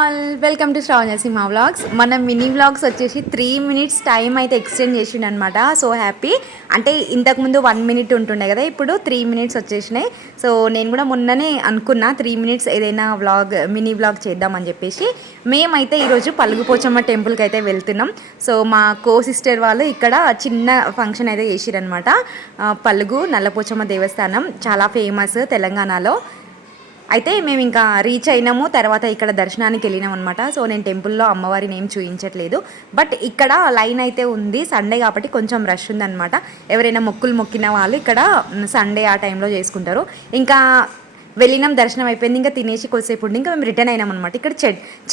All welcome to Shravana Simha vlogs. మన mini vlogs వచ్చేసి 3 minutes time అయితే extend చేసిండు అనమాట. So happy. అంటే ఇంతకుముందు 1 minute ఉంటుండే కదా, ఇప్పుడు 3 minutes వచ్చేసినాయి. సో నేను కూడా మొన్ననే అనుకున్నా 3 minutes ఏదైనా వ్లాగ్ మినీ వ్లాగ్ చేద్దామని చెప్పేసి. మేమైతే ఈరోజు పలుగుపోచమ్మ టెంపుల్కి అయితే వెళ్తున్నాం. సో మా కో సిస్టర్ వాళ్ళు ఇక్కడ చిన్న ఫంక్షన్ అయితే చేసిరనమాట. పలుగు నల్లపోచమ్మ దేవస్థానం చాలా ఫేమస్ తెలంగాణలో. అయితే మేము ఇంకా రీచ్ అయినాము. తర్వాత ఇక్కడ దర్శనానికి వెళ్ళినాం అనమాట. సో నేను టెంపుల్లో అమ్మవారిని ఏం చూపించట్లేదు, బట్ ఇక్కడ లైన్ అయితే ఉంది. సండే కాబట్టి కొంచెం రష్ ఉందన్నమాట. ఎవరైనా మొక్కులు మొక్కిన వాళ్ళు ఇక్కడ సండే ఆ టైంలో చేసుకుంటారు. ఇంకా వెళ్ళినాం, దర్శనం అయిపోయింది. ఇంకా తినేసి కొద్దిసేపు ఉండి ఇంకా మేము రిటర్న్ అయినాం అనమాట. ఇక్కడ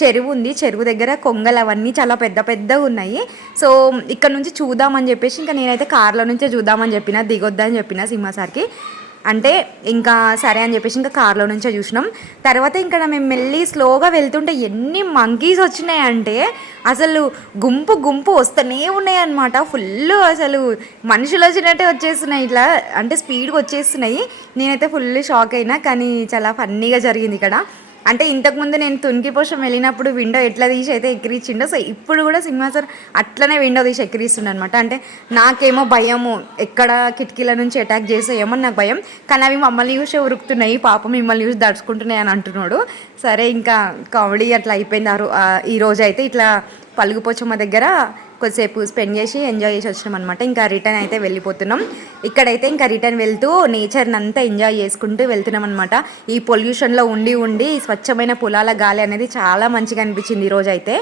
చెరువు ఉంది. చెరువు దగ్గర కొంగలు అవన్నీ చాలా పెద్ద పెద్దగా ఉన్నాయి. సో ఇక్కడ నుంచి చూద్దామని చెప్పేసి ఇంకా నేనైతే కార్లో నుంచే చూద్దామని చెప్పిన, దిగొద్దని చెప్పిన సింహ సార్కి. అంటే ఇంకా సరే అని చెప్పేసి ఇంకా కార్లో నుంచే చూసినాం. తర్వాత ఇక్కడ మేము వెళ్ళి స్లోగా వెళ్తుంటే ఎన్ని మంకీస్ వచ్చినాయంటే అసలు గుంపు గుంపు వస్తూనే ఉన్నాయి అన్నమాట. ఫుల్ అసలు మనుషులు వచ్చినట్టే వచ్చేస్తున్నాయి, ఇట్లా అంటే స్పీడ్గా వచ్చేస్తున్నాయి. నేనైతే ఫుల్ షాక్ అయినా, కానీ చాలా ఫన్నీగా జరిగింది ఇక్కడ. అంటే ఇంతకుముందు నేను తునికిపోషం వెళ్ళినప్పుడు విండో ఎట్లా తీసి అయితే ఎక్కిరిచ్చిండో, సో ఇప్పుడు కూడా సింహ సార్ అట్లనే విండో తీసి ఎక్కిరిస్తుండ అనమాట. అంటే నాకేమో భయము, ఎక్కడ కిటికీల నుంచి అటాక్ చేసేయేమో నాకు భయం. కానీ అవి మమ్మల్ని చూసి ఉరుకుతున్నాయి, పాపం మిమ్మల్ని చూసి దడుచుకుంటున్నాయి అని అంటున్నాడు. సరే ఇంకా కామెడీ అట్లా అయిపోయింది. ఈ రోజు అయితే ఇట్లా పలుగుపోచమ్మ దగ్గర కొద్దిసేపు స్పెండ్ చేసి ఎంజాయ్ చేసి వచ్చినాం అనమాట. ఇంకా రిటర్న్ అయితే వెళ్ళిపోతున్నాం. ఇక్కడైతే ఇంకా రిటర్న్ వెళ్తూ నేచర్ని అంతా ఎంజాయ్ చేసుకుంటూ వెళ్తున్నాం అనమాట. ఈ పొల్యూషన్లో ఉండి ఉండి స్వచ్ఛమైన పొలాల గాలి అనేది చాలా మంచిగా అనిపించింది ఈరోజు అయితే.